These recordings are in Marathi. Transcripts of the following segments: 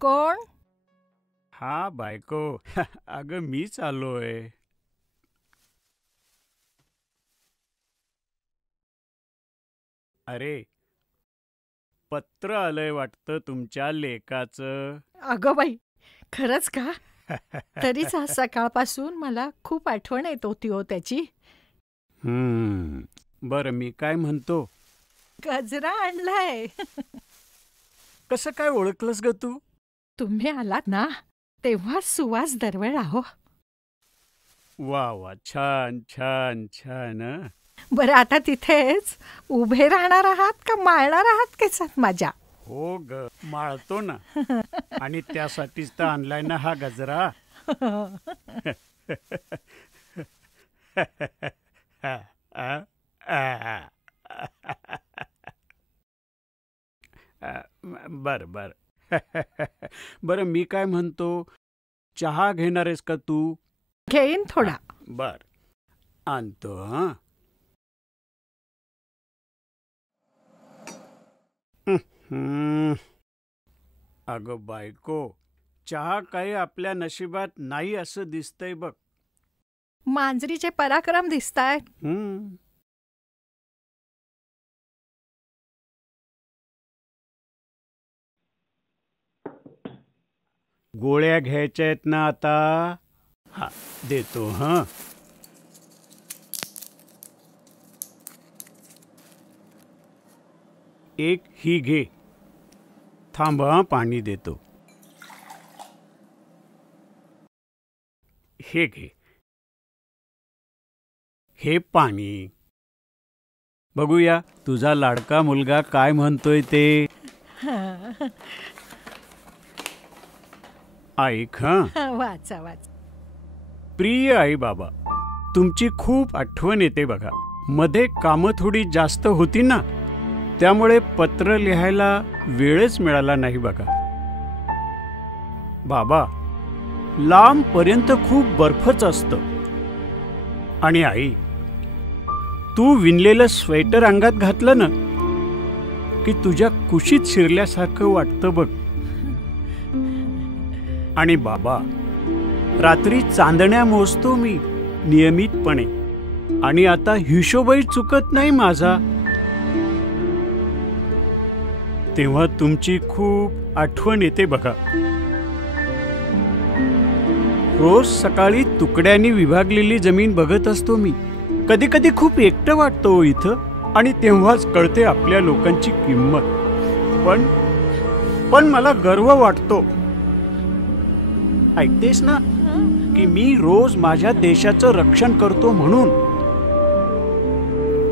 कोण? हा बायको. अगं मीच आलोय. अरे पत्र आलंय वाटतं तुमच्या लेकाचं. अगं बाई, खरंच का? तरीच आज सकाळपासून मला खूप आठवण येत होती हो त्याची. बरं मी काय म्हणतो, गजरा आणलाय. कसं काय ओळखलंस ग तू? तुम्ही आलात ना तेव्हा सुवास दरवळला हो. वा वा, छान छान छान. बरं आता तिथेच उभे राहणार आहात का माळणार आहात केसात माझ्या? हो ग, माळतो ना. आणि त्यासाठीच तर आणलाय ना हा गजरा. बर बर. बरं मी काय म्हणतो, चहा घेणार आहेस का तू? घेईन थोडा. बर आणतो. हा अगं बायको, चहा काही आपल्या नशिबात नाही असं दिसतंय बघ. मांजरीचे पराक्रम दिसताय. गोळ्या घ्यायच्या आहेत ना आता? हा देतो. हा एक ही घे. थांब, पाणी देतो. हे घे. हे पाणी. बघूया तुझा लाडका मुलगा काय म्हणतोय ते. ऐक. वाचा वाचा. प्रिय आई बाबा, तुमची खूप आठवण येते बघा. मध्ये कामं थोडी जास्त होती ना, त्यामुळे पत्र लिहायला वेळच मिळाला नाही बघा. बाबा, लांब पर्यंत खूप बर्फच असतं. आणि आई, तू विणलेलं स्वेटर अंगात घातलं ना की तुझ्या कुशीत शिरल्यासारखं वाटतं बघ. आणि बाबा, रात्री चांदण्या मोजतो मी नियमितपणे, आणि आता हिशोबही चुकत नाही माझा. तेव्हा तुमची खूप आठवण येते बघा. रोज सकाळी तुकड्यांनी विभागलेली जमीन बघत असतो मी. कधी कधी खूप एकटं वाटतं हो इथं, आणि तेव्हाच कळते आपल्या लोकांची किंमत. पण मला गर्व वाटतो. ऐकतेस ना की मी रोज माझ्या देशाचं रक्षण करतो म्हणून.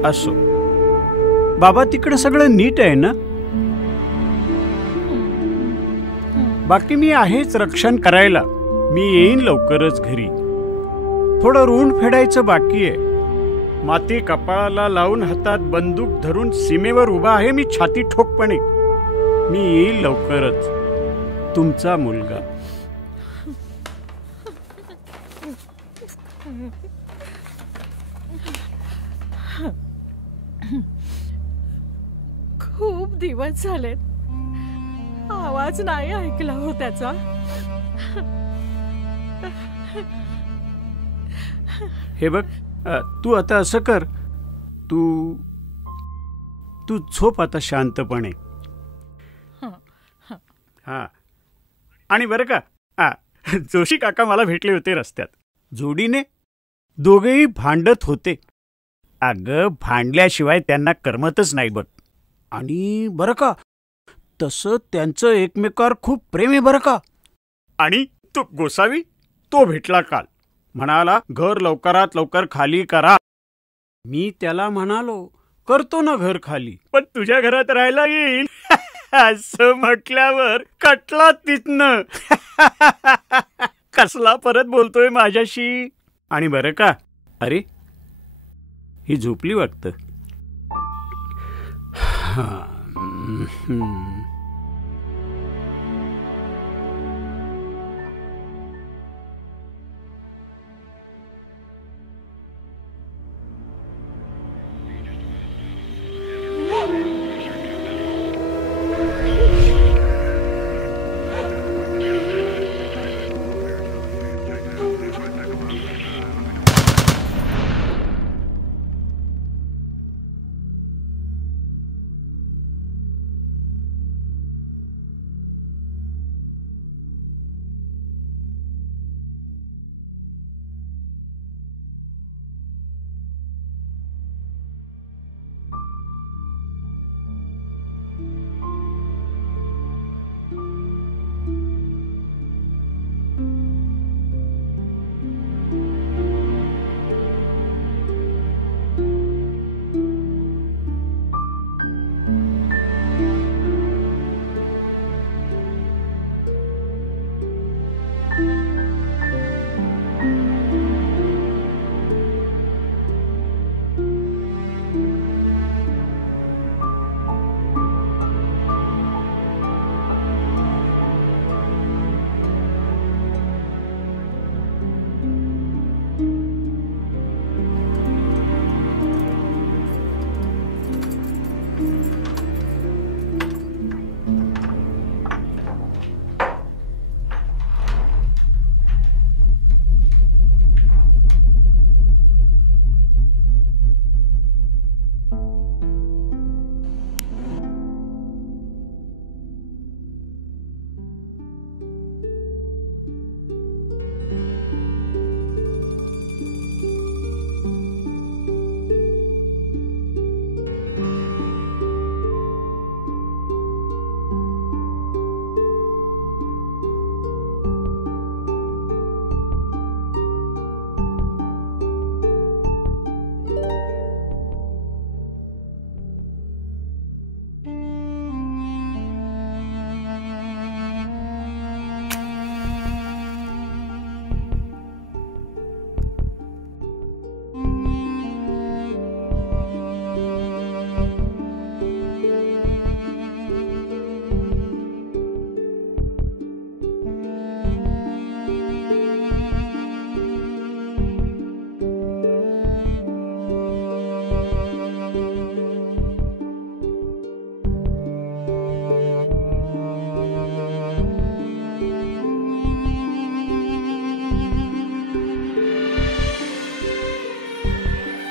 असो बाबा, तिकडे सगळं नीट आहे ना? बाकी मी आहेच रक्षण करायला. मी येईन लवकरच घरी. थोडं ऋण फेडायचं बाकी आहे. माती कपाळाला लावून हातात बंदूक धरून सीमेवर उभा आहे मी छाती ठोकपणे. मी येईल लवकरच. तुमचा मुलगा. खूप दिवस झालेत, आवाज नाही ऐकला हो त्याचा. हे बघ, तू आता असं कर, तू झोप आता शांतपणे. हा आणि बरं का, जोशी काका मला भेटले होते रस्त्यात. जोडीने दोघेही भांडत होते. अगं भांडल्याशिवाय त्यांना करमतच नाही बघ. आणि बरं का, तसं त्यांचं एकमेकावर खूप प्रेम आहे बरं का. आणि तो गोसावी, तो भेटला काल. म्हणाला घर लवकरात लवकर खाली करा. मी त्याला म्हणालो करतो ना घर खाली, पण तुझ्या घरात राहायला येईल. असं म्हटल्यावर कटला तिथनं. कसला परत बोलतोय माझ्याशी. आणि बरं का, अरे ही झोपली वाटतं.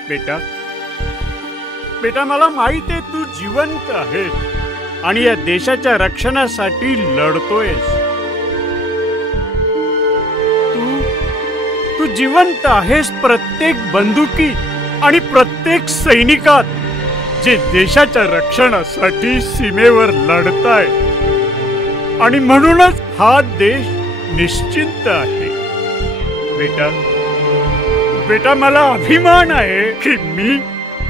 बेटा, बेटा मला माहित आहे तू जिवंत आहेस आणि या देशाच्या रक्षणासाठी लढतोयस. तू जिवंत आहेस प्रत्येक बंदुकीत आणि प्रत्येक सैनिकात जे देशाच्या रक्षणासाठी सीमेवर लढताय. आणि म्हणूनच हा देश निश्चिंत आहे. बेटा, बेटा मला अभिमान आहे की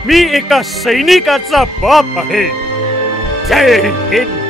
मी एका सैनिकाचा बाप आहे. जय हिंद.